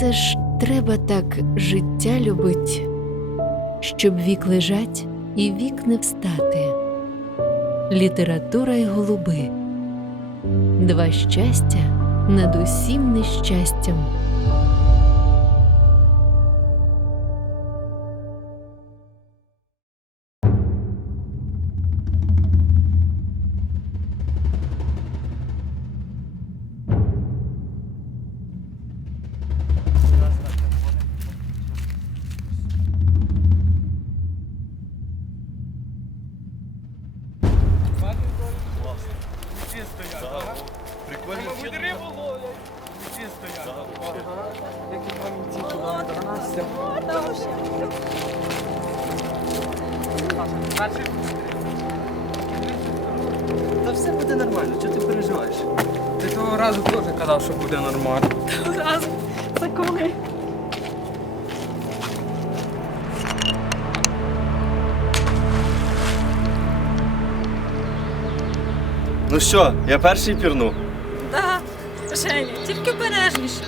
Це ж треба так життя любить, щоб вік лежать і вік не встати. Література й голуби. Два щастя над усім нещастям. Догнався. Та все буде нормально, чого ти переживаєш? Ти того разу теж казав, що буде нормально. Зразу. Це коли? Ну що, я перший пірну. Да, Женя, тільки обережніше.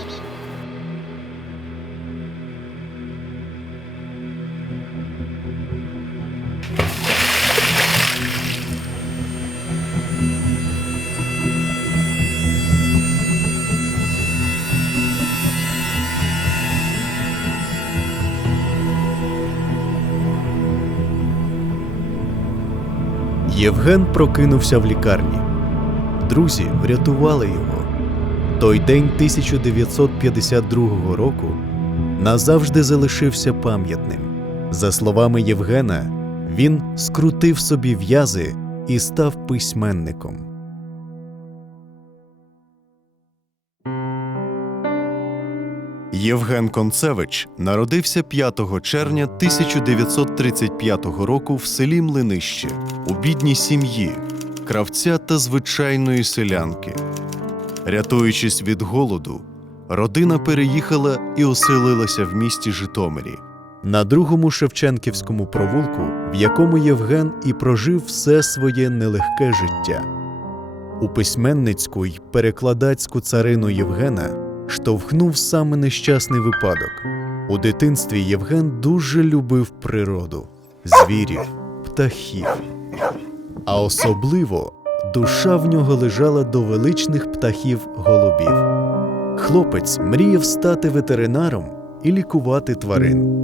Євген прокинувся в лікарні. Друзі врятували його. Той день 1952 року назавжди залишився пам'ятним. За словами Євгена, він скрутив собі в'язи і став письменником. Євген Концевич народився 5 червня 1935 року в селі Млинище у бідній сім'ї, кравця та звичайної селянки. Рятуючись від голоду, родина переїхала і оселилася в місті Житомирі. На другому Шевченківському провулку, в якому Євген і прожив все своє нелегке життя. У письменницьку й перекладацьку царину Євгена штовхнув саме нещасний випадок. У дитинстві Євген дуже любив природу, звірів, птахів. А особливо душа в нього лежала до величних птахів голубів. Хлопець мріяв стати ветеринаром і лікувати тварин.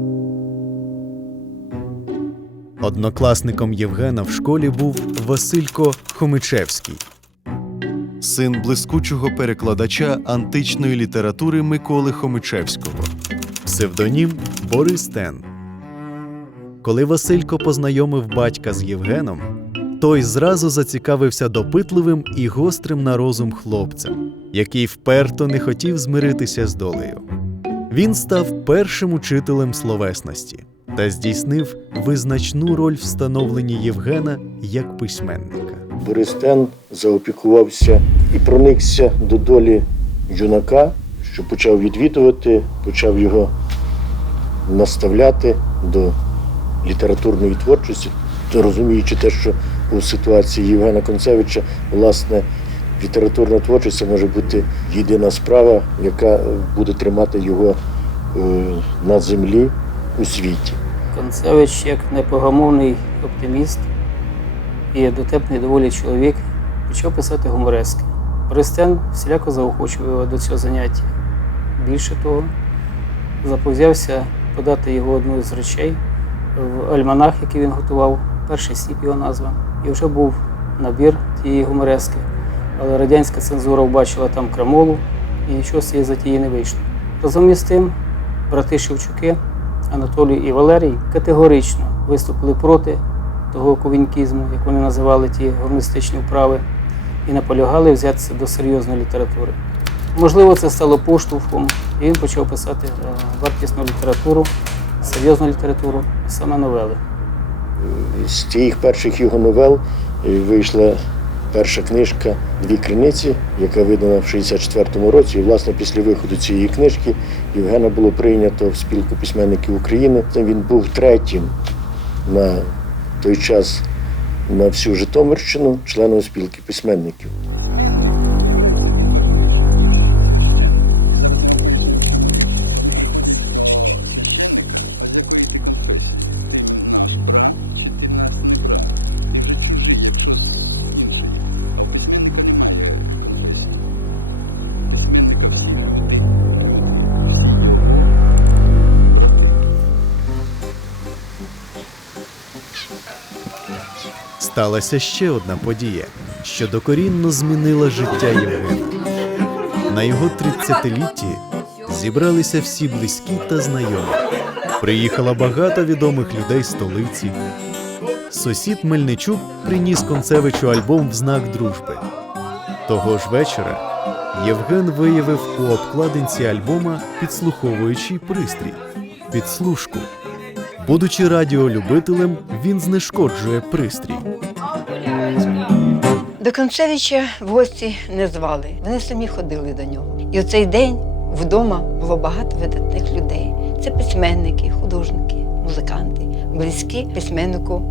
Однокласником Євгена в школі був Василько Хомичевський, син блискучого перекладача античної літератури Миколи Хомичевського, псевдонім Борис Тен. Коли Василько познайомив батька з Євгеном, той зразу зацікавився допитливим і гострим на розум хлопцем, який вперто не хотів змиритися з долею. Він став першим учителем словесності та здійснив визначну роль в становленні Євгена як письменника. Борис Тен заопікувався і проникся до долі юнака, що почав відвідувати, почав його наставляти до літературної творчості, розуміючи те, що у ситуації Євгена Концевича, власне, літературна творчість може бути єдина справа, яка буде тримати його е, на землі у світі. Концевич, як непогамовний оптиміст і дотепний доволі чоловік, почав писати гуморески. Бористен всіляко заохочував його до цього заняття. Більше того, заповзявся подати його одну з речей в альманах, який він готував, перший сніп його назва. І вже був набір тієї гуморески. Але радянська цензура побачила там крамолу і нічого з цієї затії не вийшло. Разом із тим, брати Шевчуки Анатолій і Валерій категорично виступили проти того ковінькізму, як вони називали ті гумористичні вправи, і наполягали взятися до серйозної літератури. Можливо, це стало поштовхом, і він почав писати е, вартісну літературу, серйозну літературу, а саме новели. З тих перших його новел е, вийшла перша книжка Дві криниці, яка видана в 64-му році. І, власне, після виходу цієї книжки Євгена було прийнято в спілку письменників України. Він був третім на той час на всю Житомирщину членом спілки письменників. Сталася ще одна подія, що докорінно змінила життя Євгена. На його 30-літті зібралися всі близькі та знайомі. Приїхало багато відомих людей столиці. Сусід Мельничук приніс Концевичу альбом в знак дружби. Того ж вечора Євген виявив у обкладинці альбома підслуховуючий пристрій підслужку. Будучи радіолюбителем, він знешкоджує пристрій. До Концевича в гості не звали. Вони самі ходили до нього. І у цей день вдома було багато видатних людей. Це письменники, художники, музиканти, близькі письменнику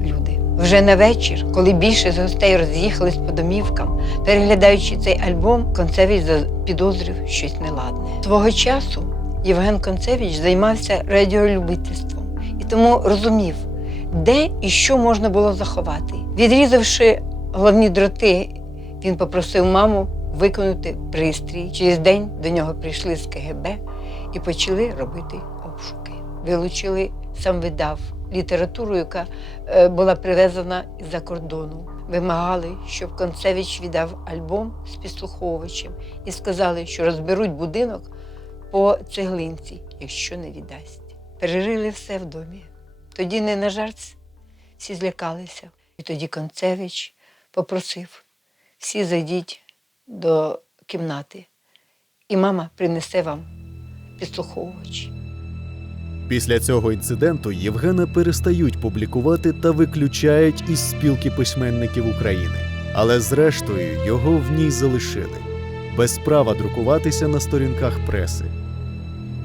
люди. Вже на вечір, коли більшість гостей роз'їхались по домівкам, переглядаючи цей альбом, Концевич запідозрив щось неладне. Свого часу Євген Концевич займався радіолюбительством і тому розумів, де і що можна було заховати. Відрізавши головні дроти, він попросив маму виконати пристрій. Через день до нього прийшли з КГБ і почали робити обшуки. Вилучили сам видав літературу, яка е, була привезена із-за кордону. Вимагали, щоб Концевич віддав альбом з підслуховувачем і сказали, що розберуть будинок по цеглинці, якщо не віддасть. Перерили все в домі. Тоді не на жарт всі злякалися. І тоді Концевич попросив: всі зайдіть до кімнати, і мама принесе вам підслуховувач. Після цього інциденту Євгена перестають публікувати та виключають із спілки письменників України. Але зрештою його в ній залишили без права друкуватися на сторінках преси.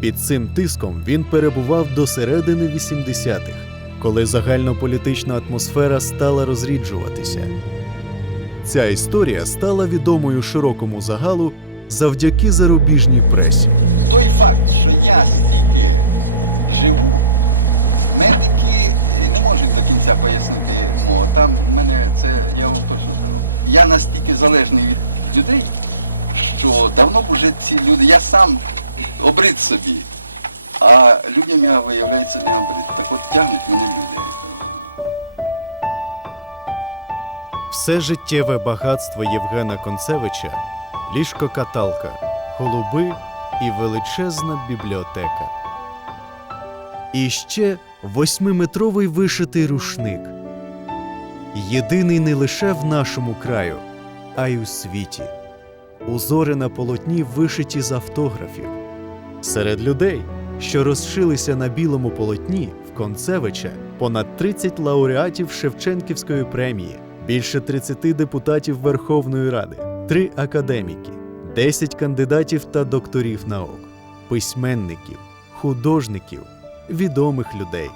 Під цим тиском він перебував до середини 80-х, коли загальнополітична атмосфера стала розріджуватися. Ця історія стала відомою широкому загалу завдяки зарубіжній пресі. той факт, що я стільки живу, медики не можуть до кінця пояснити. Ну, там в мене це я вам. Я настільки залежний від людей, що давно б уже ці люди, я сам обрид собі, а людям я виявляється не обрид. Так от тягнуть мене люди. Все життєве багатство Євгена Концевича ліжко-каталка, голуби і величезна бібліотека. І ще восьмиметровий вишитий рушник. Єдиний не лише в нашому краю, а й у світі. Узори на полотні вишиті з автографів. Серед людей, що розшилися на білому полотні в Концевича, понад 30 лауреатів Шевченківської премії, більше 30 депутатів Верховної Ради, 3 академіки, 10 кандидатів та докторів наук, письменників, художників, відомих людей.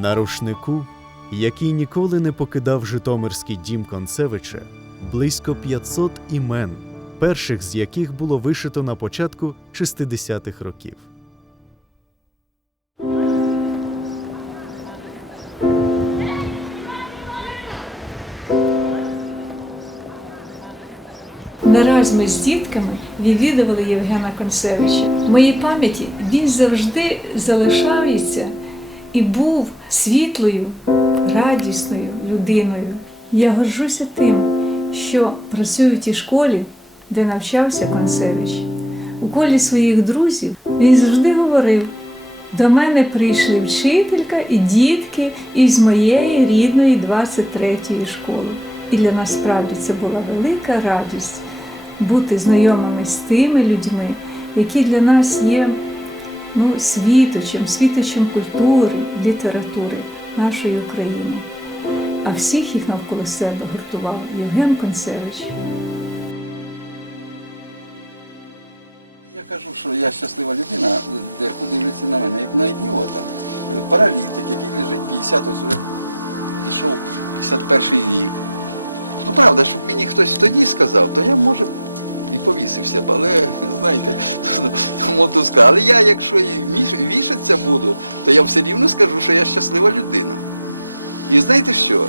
На рушнику, який ніколи не покидав Житомирський дім Концевича, близько 500 імен, перших з яких було вишито на початку 60-х років. Не раз ми з дітками відвідували Євгена Концевича. В моїй пам'яті він завжди залишається і був світлою, радісною людиною. Я горжуся тим, що працюю в тій школі, де навчався Концевич. У колі своїх друзів він завжди говорив: до мене прийшли вчителька і дітки із моєї рідної 23-ї школи. І для нас справді це була велика радість бути знайомими з тими людьми, які для нас є ну, світочем, світочем культури, літератури нашої України. А всіх їх навколо себе гуртував Євген Концевич. Я, якщо вішатися буду, то я все рівно скажу, що я щаслива людина. І знаєте що?